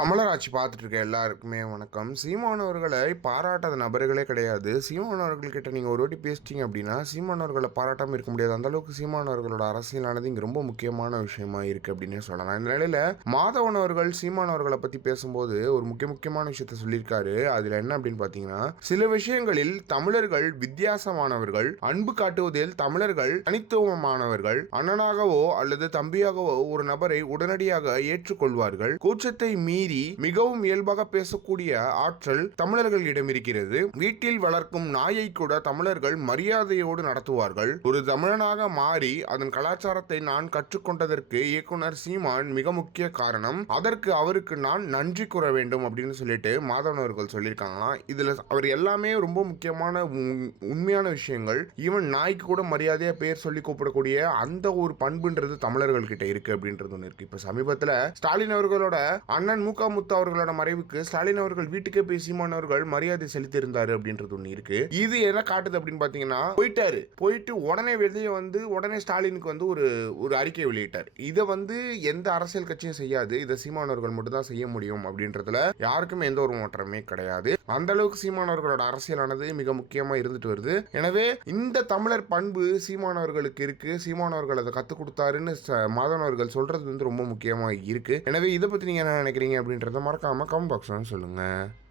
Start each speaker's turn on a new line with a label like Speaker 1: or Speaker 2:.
Speaker 1: தமிழராட்சி பார்த்துட்டு இருக்க எல்லாருக்குமே வணக்கம். சீமானவர்களை பாராட்டாத நபர்களே கிடையாது. சீமானவர்கள்கிட்ட நீங்கள் ஒரு வாட்டி பேசிட்டீங்க அப்படின்னா சீமானவர்களை பாராட்டாமல் இருக்க முடியாது. அந்த அளவுக்கு சீமானவர்களோட அரசியலானது இங்கே ரொம்ப முக்கியமான விஷயமா இருக்குது அப்படின்னே சொல்லலாம். இந்த நிலையில் மாதவன் அவர்கள் சீமானவர்களை பற்றி பேசும்போது ஒரு முக்கிய முக்கியமான விஷயத்த சொல்லியிருக்காரு. அதில் என்ன அப்படின்னு பார்த்தீங்கன்னா சில விஷயங்களில் தமிழர்கள் வித்தியாசமானவர்கள் அன்பு காட்டுவதில் தமிழர்கள் தனித்துவமானவர்கள் அண்ணனாகவோ அல்லது தம்பியாகவோ ஒரு நபரை உடனடியாக ஏற்றுக்கொள்வார்கள். கூச்சத்தை மீறி மிகவும் இயல்பாக பேசக்கூடிய ஆற்றல் தமிழர்களிடம் இருக்கிறது. வீட்டில் வளர்க்கும் நாயை கூட தமிழர்கள் மரியாதையோடு நடத்துவார்கள். ஒரு தமிழனாக மாறி அதன் கலாச்சாரத்தை நான் கற்றுக்கொண்டதற்கு இயக்குனர் சீமான் மிக முக்கிய காரணம். அதற்கு அவருக்கு நான் நன்றி கூற வேண்டும் அப்படின்னு சொல்லிட்டு மாதவன் அவர்கள் சொல்லியிருக்காங்களாம் இதுல அவர் எல்லாமே ரொம்ப முக்கியமான உண்மையான விஷயங்கள். ஈவன் நாய்க்கு கூட மரியாதையா பேர் சொல்லி கூப்பிடக்கூடிய அந்த ஒரு பண்புன்றது தமிழர்கள் கிட்ட இருக்கு அப்படின்றது ஒன்று இருக்கு. இப்ப சமீபத்துல ஸ்டாலின் அவர்களோட அண்ணன் மு முத்து அவர்களோட மறைவுக்கு ஸ்டாலின் அவர்கள் வீட்டுக்கே போய் சீமான் அவர்கள் மரியாதை செலுத்தியிருந்தாரு அப்படின்றது ஒன்று இருக்கு. இது என்ன காட்டுது அப்படின்னு பாத்தீங்கன்னா போயிட்டாரு. போயிட்டு உடனே வெளியே வந்து உடனே ஸ்டாலினுக்கு வந்து ஒரு ஒரு அறிக்கை வெளியிட்டார். இதை வந்து எந்த அரசியல் கட்சியும் செய்யாது. இதை சீமானவர்கள் மட்டும் தான் செய்ய முடியும் அப்படின்றதுல யாருக்குமே எந்த ஒரு மாற்றமே கிடையாது. அந்த அளவுக்கு சீமானவர்களோட அரசியலானது மிக முக்கியமா இருந்துட்டு வருது. எனவே இந்த தமிழர் பண்பு சீமானவர்களுக்கு இருக்கு. சீமானவர்கள் அதை கற்றுக் கொடுத்தாருன்னு ச- மாதவன் அவர்கள் சொல்றது வந்து ரொம்ப முக்கியமா இருக்கு. எனவே இதை பத்தி நீங்க என்ன நினைக்கிறீங்க அப்படின்றத மறக்காமல் கமெண்ட் பாக்ஸ்ல சொல்லுங்கள்